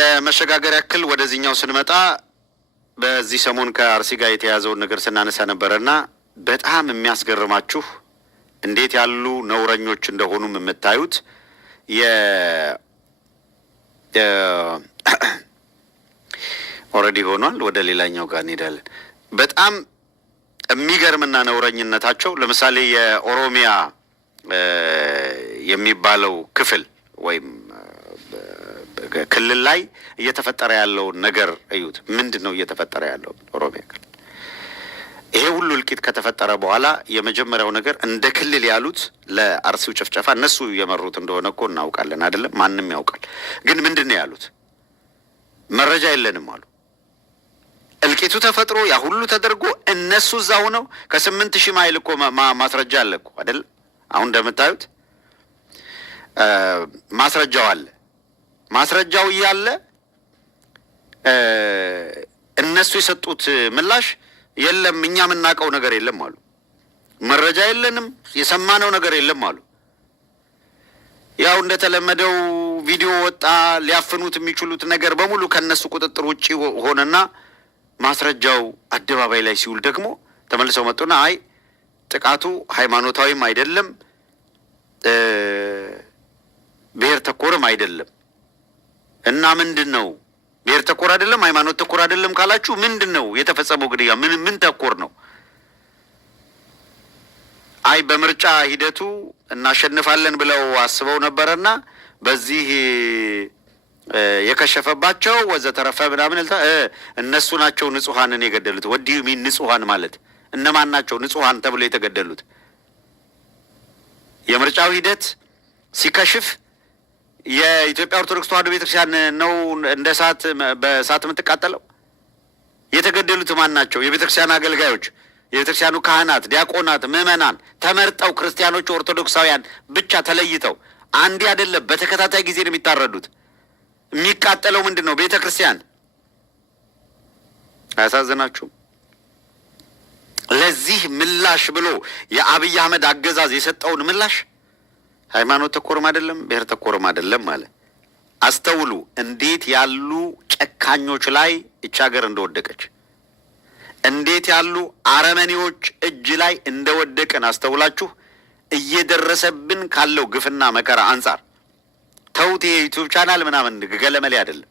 ለመሸጋገር ያክል ወደዚህኛው ስንመጣ በዚህ ሰሞን ከአርሲ ጋር የተያዘውን ነገር ስናነሳ ነበረና በጣም የሚያስገርማችሁ እንዴት ያሉ ነውረኞች እንደሆኑም የምታዩት ኦልሬዲ ሆኗል። ወደ ሌላኛው ጋር እንሄዳለን። በጣም የሚገርምና ነውረኝነታቸው ለምሳሌ የኦሮሚያ የሚባለው ክፍል ወይም ክልል ላይ እየተፈጠረ ያለውን ነገር እዩት። ምንድን ነው እየተፈጠረ ያለው ኦሮሚያ ክልል? ይሄ ሁሉ እልቂት ከተፈጠረ በኋላ የመጀመሪያው ነገር እንደ ክልል ያሉት ለአርሲው ጭፍጨፋ እነሱ የመሩት እንደሆነ እኮ እናውቃለን አይደለም? ማንም ያውቃል። ግን ምንድን ነው ያሉት? መረጃ የለንም አሉ። እልቂቱ ተፈጥሮ ያ ሁሉ ተደርጎ እነሱ እዛ ሆነው ከ8,000 ማይል እኮ ማስረጃ አለ እኮ አይደል? አሁን እንደምታዩት ማስረጃው አለ። ማስረጃው እያለ እነሱ የሰጡት ምላሽ የለም፣ እኛ የምናውቀው ነገር የለም አሉ። መረጃ የለንም፣ የሰማነው ነገር የለም አሉ። ያው እንደተለመደው ቪዲዮ ወጣ። ሊያፍኑት የሚችሉት ነገር በሙሉ ከነሱ ቁጥጥር ውጪ ሆነና ማስረጃው አደባባይ ላይ ሲውል ደግሞ ተመልሰው መጡና አይ ጥቃቱ ሃይማኖታዊም አይደለም ብሔር ተኮርም አይደለም እና ምንድን ነው ብሔር ተኮር አይደለም ሃይማኖት ተኮር አይደለም ካላችሁ ምንድን ነው የተፈጸመው ግድያ? ምን ተኮር ነው? አይ በምርጫ ሂደቱ እናሸንፋለን ብለው አስበው ነበርና በዚህ የከሸፈባቸው ወዘተረፈ ምናምን እነሱ ናቸው ንጹሃንን የገደሉት። ወዲሁ ሚን ንጹሃን ማለት እነማን ናቸው ንጹሃን ተብሎ የተገደሉት? የምርጫው ሂደት ሲከሽፍ የኢትዮጵያ ኦርቶዶክስ ተዋሕዶ ቤተክርስቲያን ነው እንደ እሳት በእሳት የምትቃጠለው? የተገደሉት ማን ናቸው? የቤተክርስቲያን አገልጋዮች፣ የቤተክርስቲያኑ ካህናት፣ ዲያቆናት፣ ምዕመናን ተመርጠው ክርስቲያኖቹ ኦርቶዶክሳውያን ብቻ ተለይተው አንዴ አይደለም በተከታታይ ጊዜ ነው የሚታረዱት። የሚቃጠለው ምንድን ነው? ቤተ ክርስቲያን። አያሳዝናችሁም? ለዚህ ምላሽ ብሎ የአብይ አህመድ አገዛዝ የሰጠውን ምላሽ ሃይማኖት ተኮርም አይደለም ብሔር ተኮርም አይደለም ማለት። አስተውሉ እንዴት ያሉ ጨካኞች ላይ እች ሀገር እንደወደቀች፣ እንዴት ያሉ አረመኔዎች እጅ ላይ እንደወደቅን አስተውላችሁ እየደረሰብን ካለው ግፍና መከራ አንጻር ተውት። የዩቲዩብ ቻናል ምናምን ገለመሌ አይደለም።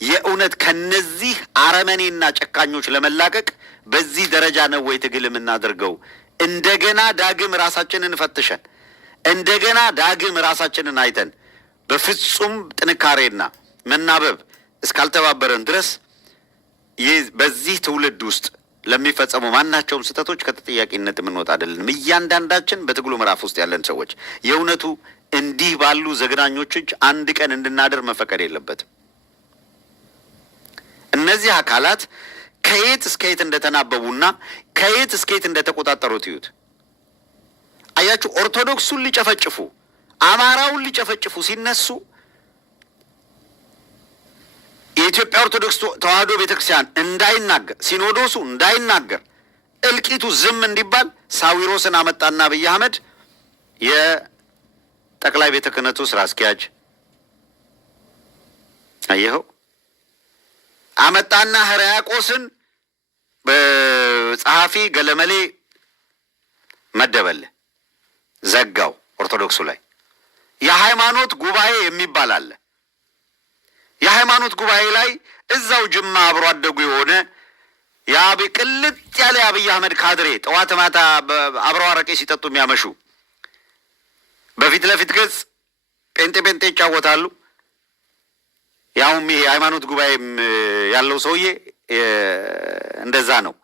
የእውነት ከነዚህ አረመኔና ጨካኞች ለመላቀቅ በዚህ ደረጃ ነው ወይ ትግል የምናደርገው? እንደገና ዳግም ራሳችንን ፈትሸን እንደገና ዳግም ራሳችንን አይተን በፍጹም ጥንካሬና መናበብ እስካልተባበረን ድረስ በዚህ ትውልድ ውስጥ ለሚፈጸሙ ማናቸውም ስህተቶች ከተጠያቂነት የምንወጣ አይደለንም። እያንዳንዳችን በትግሉ ምዕራፍ ውስጥ ያለን ሰዎች የእውነቱ እንዲህ ባሉ ዘግናኞች እጅ አንድ ቀን እንድናደር መፈቀድ የለበትም። እነዚህ አካላት ከየት እስከ የት እንደተናበቡና ከየት እስከ የት እንደተቆጣጠሩት ይዩት። አያችሁ፣ ኦርቶዶክሱን ሊጨፈጭፉ አማራውን ሊጨፈጭፉ ሲነሱ የኢትዮጵያ ኦርቶዶክስ ተዋሕዶ ቤተክርስቲያን እንዳይናገር፣ ሲኖዶሱ እንዳይናገር፣ እልቂቱ ዝም እንዲባል ሳዊሮስን አመጣና አብይ አህመድ የጠቅላይ ቤተ ክህነቱ ስራ አስኪያጅ አየኸው አመጣና ሕርያቆስን በጸሐፊ ገለመሌ መደበለ፣ ዘጋው። ኦርቶዶክሱ ላይ የሃይማኖት ጉባኤ የሚባል አለ። የሃይማኖት ጉባኤ ላይ እዛው ጅማ አብሮ አደጉ የሆነ ቅልጥ ያለ የአብይ አህመድ ካድሬ ጠዋት ማታ አብረው አረቄ ሲጠጡ የሚያመሹ በፊት ለፊት ገጽ ጴንጤ ይጫወታሉ። ያውም ይሄ ሃይማኖት ጉባኤም ያለው ሰውዬ እንደዛ ነው።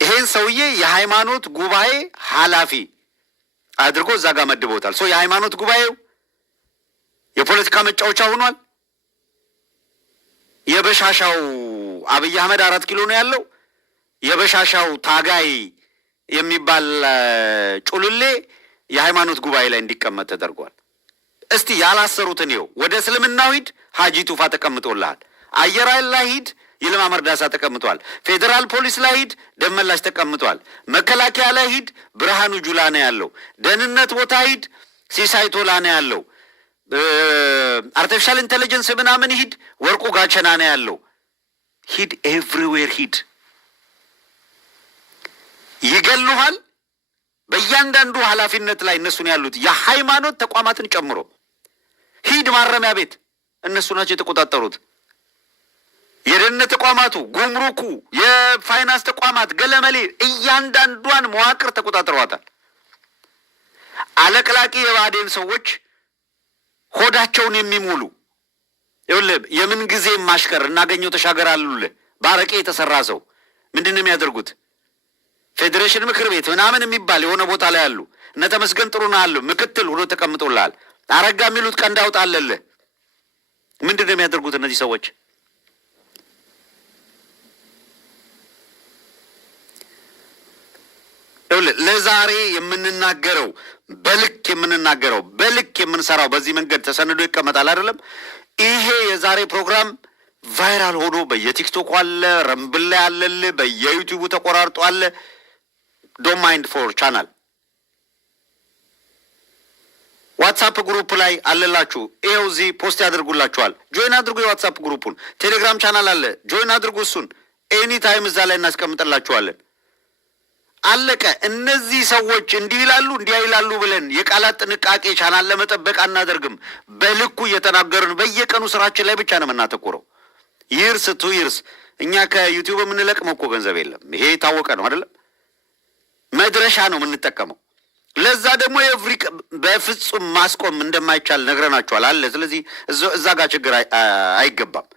ይሄን ሰውዬ የሃይማኖት ጉባኤ ኃላፊ አድርጎ እዛ ጋር መድቦታል። የሃይማኖት ጉባኤው የፖለቲካ መጫወቻ ሆኗል። የበሻሻው አብይ አህመድ 4 ኪሎ ነው ያለው። የበሻሻው ታጋይ የሚባል ጩልሌ የሃይማኖት ጉባኤ ላይ እንዲቀመጥ ተደርጓል። እስቲ ያላሰሩትን ይኸው። ወደ እስልምናው ሂድ፣ ሀጂ ቱፋ ተቀምጦልሃል። አየር ኃይል ላይ ሂድ፣ ይልማ መርዳሳ ተቀምጧል። ፌዴራል ፖሊስ ላይ ሂድ፣ ደመላሽ ተቀምጧል። መከላከያ ላይ ሂድ፣ ብርሃኑ ጁላ ነው ያለው። ደህንነት ቦታ ሂድ፣ ሲሳይ ቶላ ነው ያለው። አርቲፊሻል ኢንቴሊጀንስ ምናምን ሂድ፣ ወርቁ ጋቸና ነው ያለው። ሂድ፣ ኤቭሪዌር ሂድ። ይገሉሃል። በእያንዳንዱ ኃላፊነት ላይ እነሱ ነው ያሉት፣ የሃይማኖት ተቋማትን ጨምሮ። ሂድ ማረሚያ ቤት፣ እነሱ ናቸው የተቆጣጠሩት። የደህንነት ተቋማቱ፣ ጉምሩኩ፣ የፋይናንስ ተቋማት፣ ገለመሌ፣ እያንዳንዷን መዋቅር ተቆጣጥረዋታል። አለቅላቂ የባዴን ሰዎች ሆዳቸውን የሚሞሉ ይኸውልህ፣ የምን ጊዜ ማሽከር እናገኘው ተሻገር አሉልህ። ባረቄ የተሰራ ሰው ምንድን ነው የሚያደርጉት? ፌዴሬሽን ምክር ቤት ምናምን የሚባል የሆነ ቦታ ላይ አሉ። እነ ተመስገን ጥሩነህ አሉ፣ ምክትል ሆኖ ተቀምጦልሃል። አረጋ የሚሉት ቀንድ አውጣለልህ። ምንድን ነው የሚያደርጉት እነዚህ ሰዎች? ለዛሬ የምንናገረው በልክ የምንሰራው በዚህ መንገድ ተሰንዶ ይቀመጣል አይደለም። ይሄ የዛሬ ፕሮግራም ቫይራል ሆኖ በየቲክቶክ አለ፣ ረምብል ላይ አለል፣ በየዩቲዩቡ ተቆራርጦ አለ። ዶንት ማይንድ ፎር ቻናል ዋትሳፕ ግሩፕ ላይ አለላችሁ። ይኸው እዚህ ፖስት ያደርጉላችኋል። ጆይን አድርጉ የዋትሳፕ ግሩፑን። ቴሌግራም ቻናል አለ፣ ጆይን አድርጉ እሱን። ኤኒ ታይም እዛ ላይ እናስቀምጥላችኋለን። አለቀ። እነዚህ ሰዎች እንዲህ ይላሉ እንዲህ ይላሉ ብለን የቃላት ጥንቃቄ ቻናል ለመጠበቅ አናደርግም። በልኩ እየተናገርን በየቀኑ ስራችን ላይ ብቻ ነው የምናተኩረው። ይርስ ቱ ይርስ እኛ ከዩቲዩብ የምንለቅመው እኮ ገንዘብ የለም። ይሄ የታወቀ ነው አይደለም? መድረሻ ነው የምንጠቀመው። ለዛ ደግሞ በፍጹም ማስቆም እንደማይቻል ነግረናቸዋል አለ። ስለዚህ እዛ ጋር ችግር አይገባም።